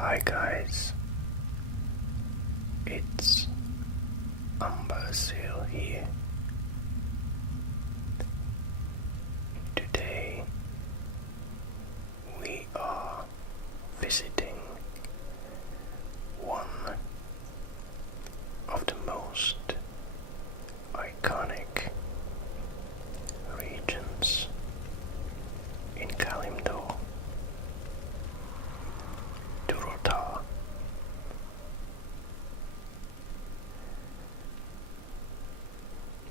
Hi guys, it's Amberseal here. Today we are visiting one of the most iconic regions in Kalimdor, Durotar.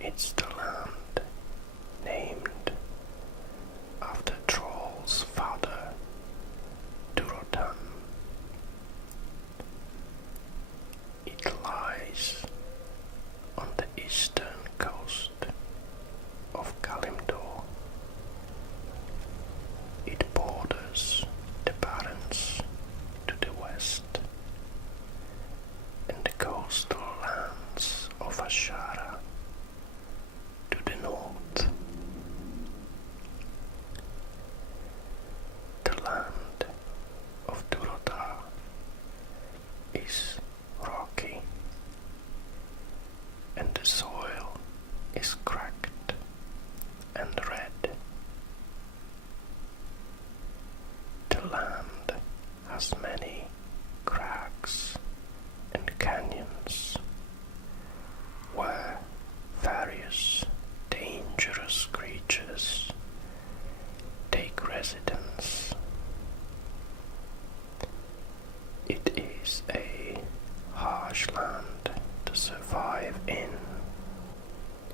It's the land named after Troll's father, Durotar. It lies on the eastern coast of Kalimdor. It borders the Barrens to the west and the coastal lands of Ashara to the north. The land of Durotar is rocky and the soil is cracked and red. The land has many crags and canyons where various dangerous creatures take residence. It is a harsh land to survive in.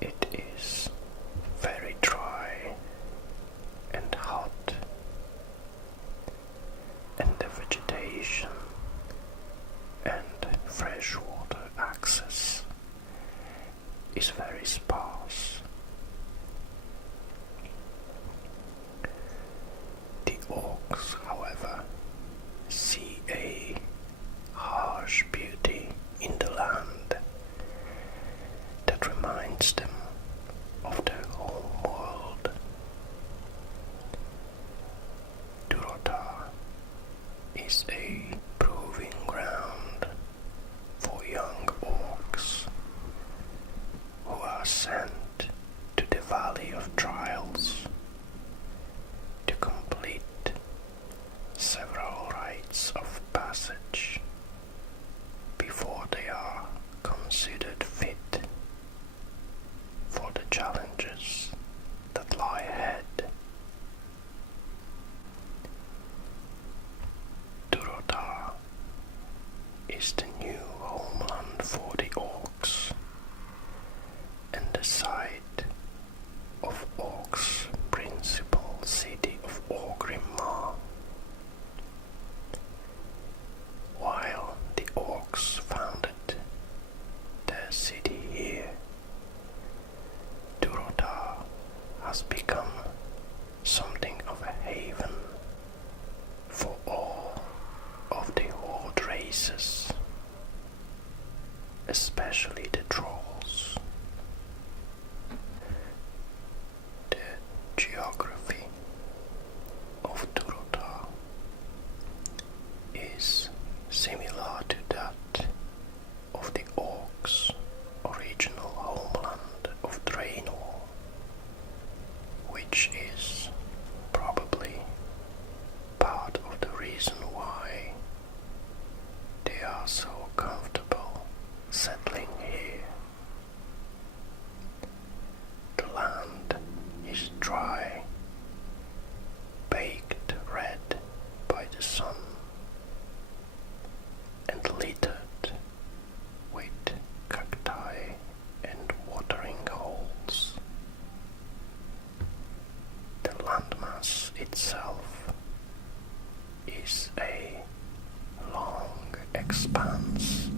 It is very dry and hot, and the vegetation and freshwater access is very sparse. The orcs, however, see a harsh beauty in the land that reminds them of their home world. Durotar is a proving ground for young orcs who are sent to the Valley of Trials to complete several rites of passage before they are considered fit for the challenges that lie ahead. Durotar is the new homeland for the orcs and the site of orcs' principal city of Orgrimmar. While the orcs founded their city here, Durotar has become something of a haven for all of the horde races, especially the trolls. The geography of Durotar is similar to that of the orcs' original homeland of Draenor, which is probably part of the reason why they are so comfortable settling here. The land is dry, baked red by the sun, and littered with cacti and watering holes. The landmass itself is a long expanse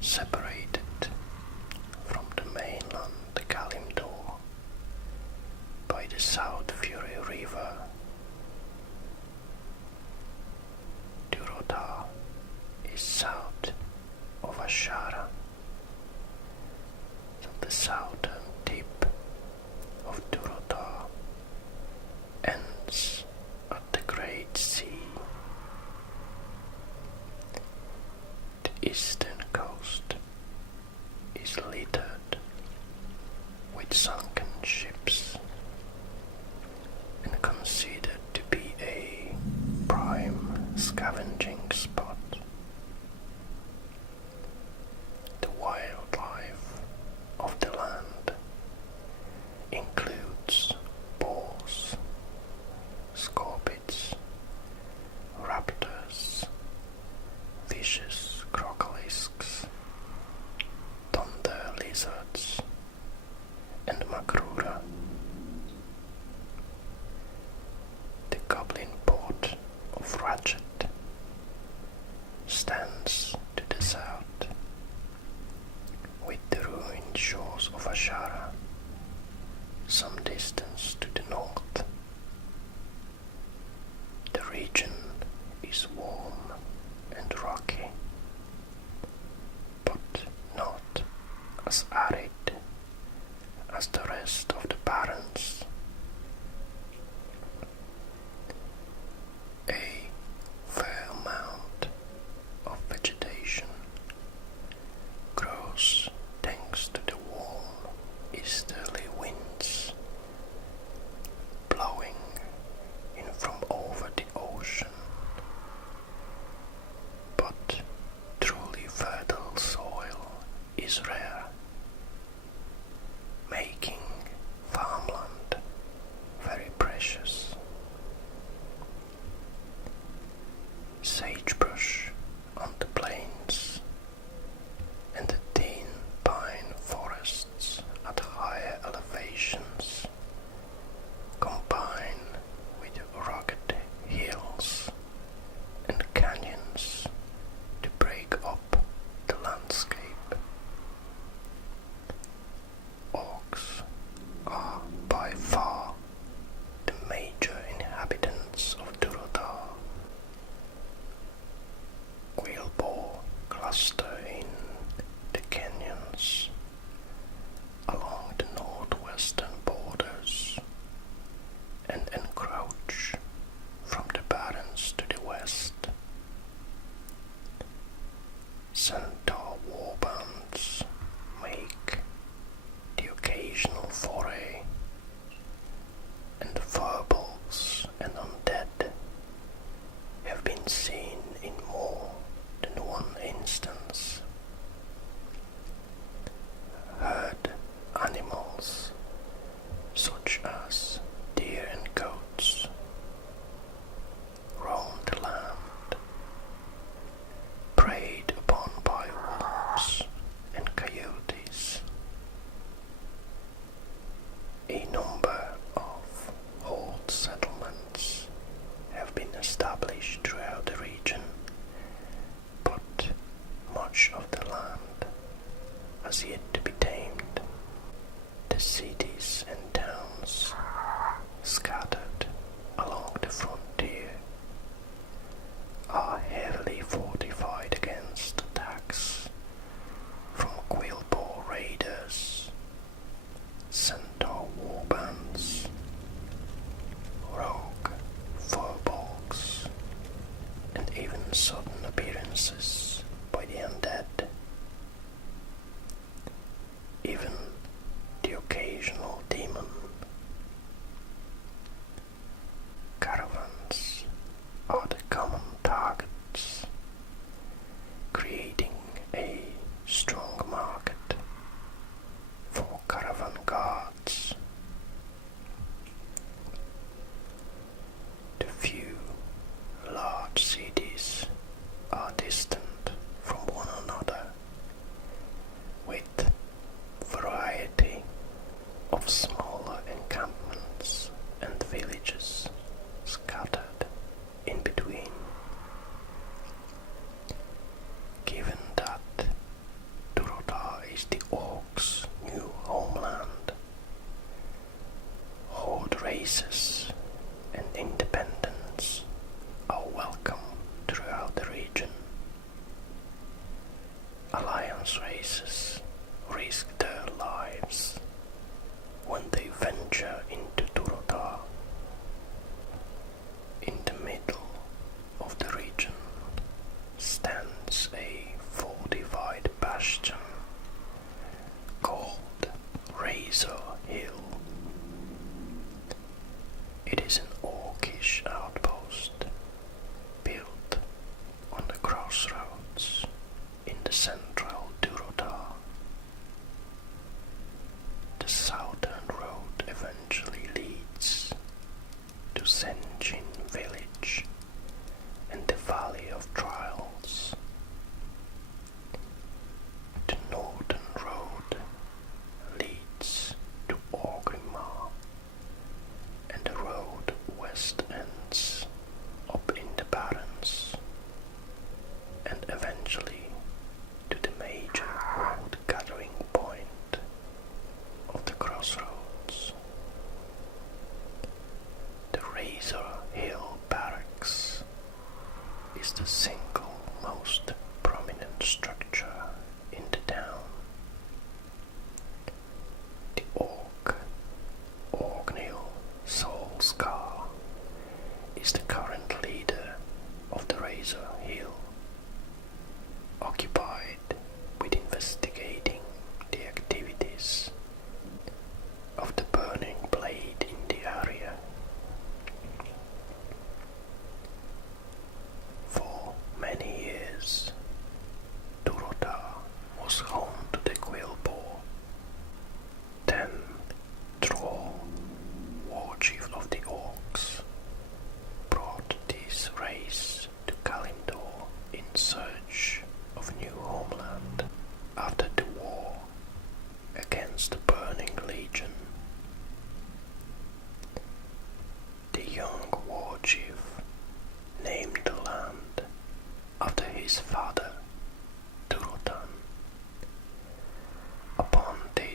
separated from the mainland Kalimdor by the South Fury River. Durotar is south of Ashara, so the southern tip of Durotar ends at the Great Sea is littered with sunken ships and considered to be a prime scavenging spot. The wildlife of the land includes boars, scorpions, raptors, vicious crocodiles, thunder lizards, and makrura. The goblin port of Ratchet stands to the south, with the ruined shores of Ashara some distance to the north. The region is warm and rocky, but not as arid as the rest of the Barrens. A fair amount of vegetation grows thanks to the warm easterly winds blowing in from over the ocean, but truly fertile soil is rare, making farmland very precious. Sagebrush on the plains and the thin pine forests at higher elevations combine with rugged hills and canyons to break up the landscape. Orcs are by far the major inhabitants of Durotar. Quillboar cluster in the canyons along the northwestern borders and encroach from the Barrens to the west. Centaur warbands make the occasional foray, and furbolgs and undead have been seen in more than one instance. Herd animals such as deer and goats roam the land, preyed upon by wolves and coyotes. A number of old settlements have been established throughout the region, but much of the land has yet to be tamed. The cities and towns scattered along the frontier are heavily fortified against attacks from Quillboar raiders, Centaur warbands, rogue furbolgs, and even sudden appearances by the undead. Even the occasional demon. Caravans are the common targets, creating a strong market for caravan guards. The few large cities are distant from one another, with variety of smaller encampments and villages scattered in between. Given that Durotar is the orcs' new homeland, horde races and independents are welcome throughout the region. Alliance races risk their lives when they venture into Durotar. In the middle of the region stands a fortified bastion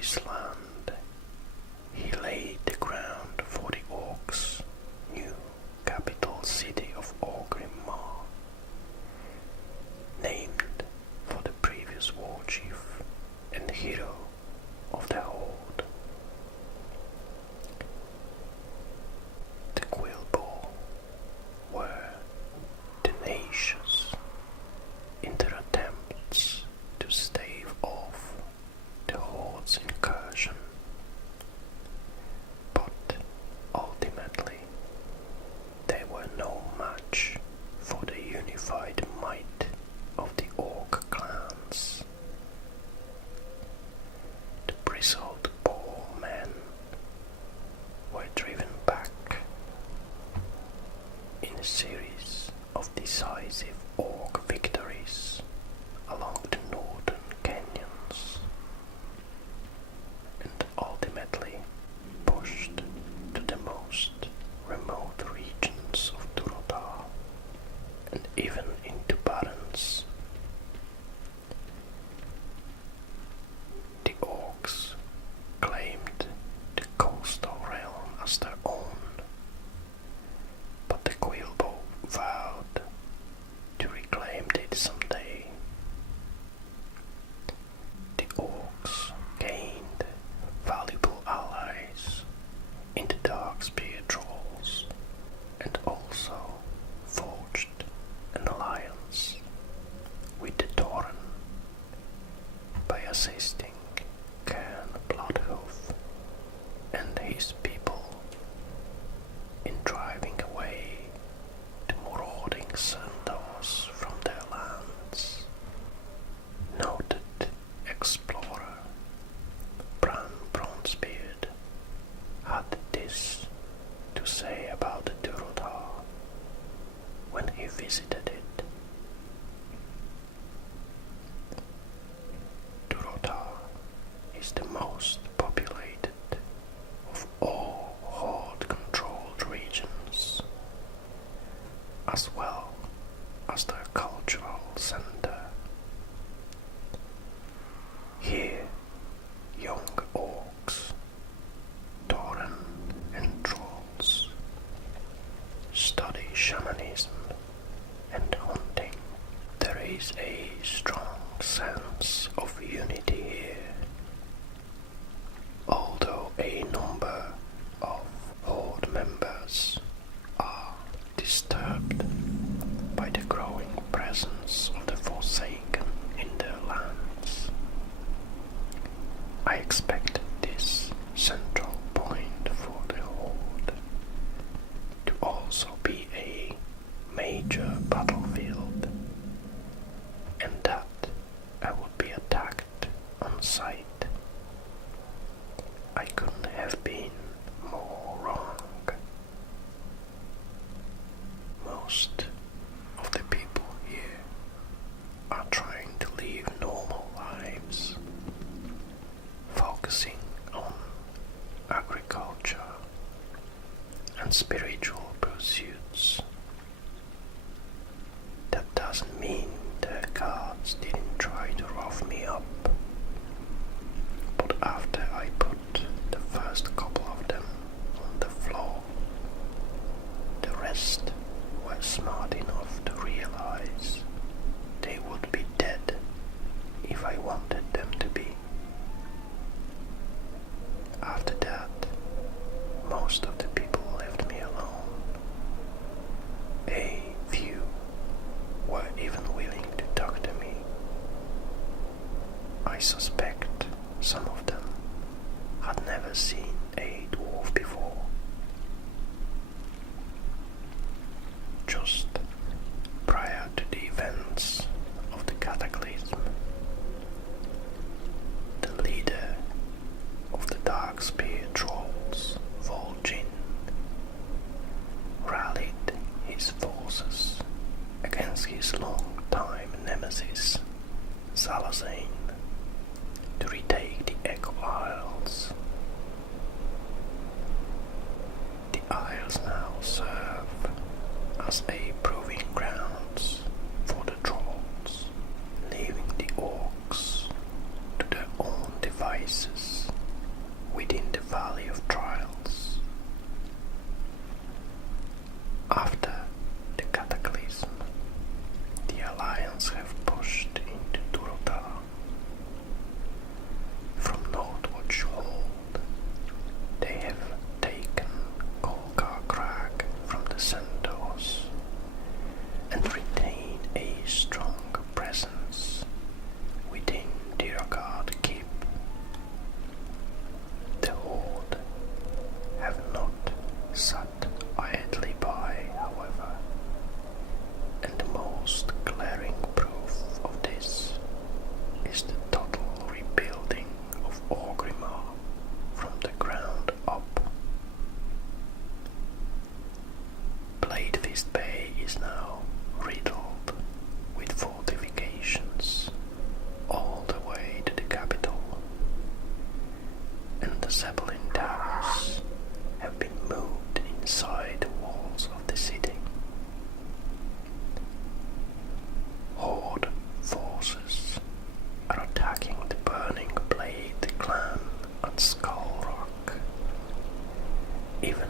his land, he laid the ground for the orcs' new capital city of Orgrimmar, named for the previous war chief and hero of the Horde. The Quilboar were tenacious in their attempts to stave off the Horde's incursion, but ultimately they were no match for the unified might of the Orc clans. The bristled boar men were driven back in a series of decisive Orc victories along the northern canyons, and ultimately pushed to the most remote regions of Durotar, and even into Barrens. The Orcs claimed the coastal realm as their own, but the Quilboar vowed to reclaim it someday. The Orcs gained valuable allies in the Darkspear Trolls, and also forged an alliance with the Tauren by assisting Cairn Bloodhoof and his people in driving away the marauding Centaurs from their lands. Noted explorer Bran Bronzebeard had this to say about the Durotar when he visited it. Durotar is the most populated of all Horde-controlled regions, as well as their cultural center. Here, young orcs, Tauren and trolls study shamanism and hunting. There is a strong sense of unity here, although a number of Horde members are disturbed by the growing presence of the Forsaken in their lands. I expect this central point for the Horde to also be a major battlefield, and that I would be attacked on sight. I couldn't have been more wrong. Most of the people here are trying to live normal lives, focusing on agriculture and spiritual pursuits. That doesn't mean the gods didn't try to rough me up, but after I put the first couple of them on the floor, the rest were smart enough to realize they would be dead if I wanted them to be. After that, most of the people left me alone. A few were even willing to talk to me. I suspect some of them had never seen a dwarf before. Just prior to the events of the Cataclysm, the leader of the Darkspear Trolls, Vol'jin, rallied his forces against his long-time nemesis, Salazane, to retake the Echo Isles. guard keep. The Horde have not sat idly by, however, and the most glaring proof of this is the total rebuilding of Orgrimmar from the ground up. Bladefist Bay is now riddled with fortifications all the way to the capital, and the Zeppelin towers have been moved inside the walls of the city. Horde forces are attacking the Burning Blade clan at Skull Rock. Even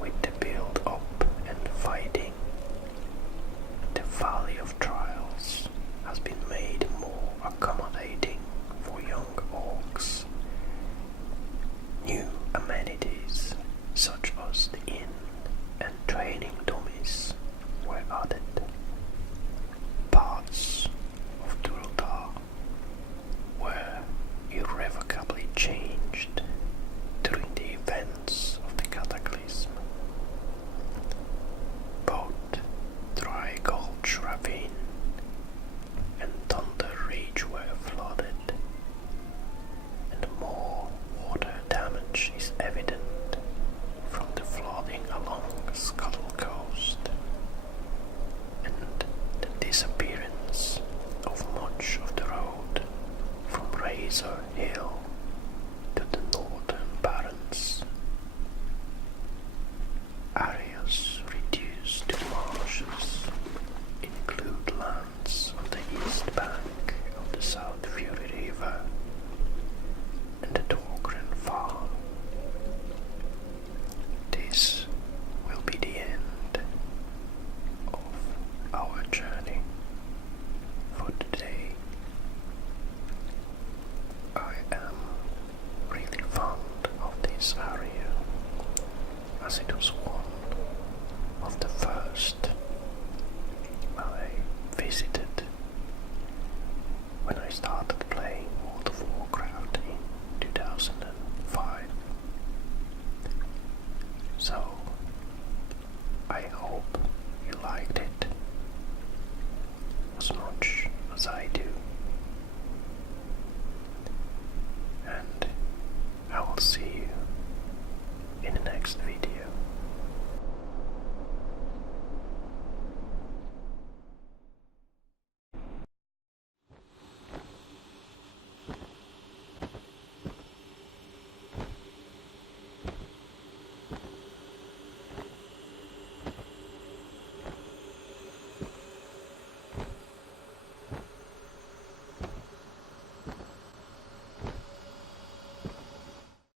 with the build-up and fighting, the Valley of Trials has been made more accommodating for young orcs. New amenities such as the inn and training dummies were added. Parts of Durotar were irrevocably changed during the events of the Cataclysm. Both Dry Gulch Ravine and Thunder Ridge were flooded, and more water damage is evident from the flooding along Scuttle Coast and the disappearance of much of the road from Razor Hill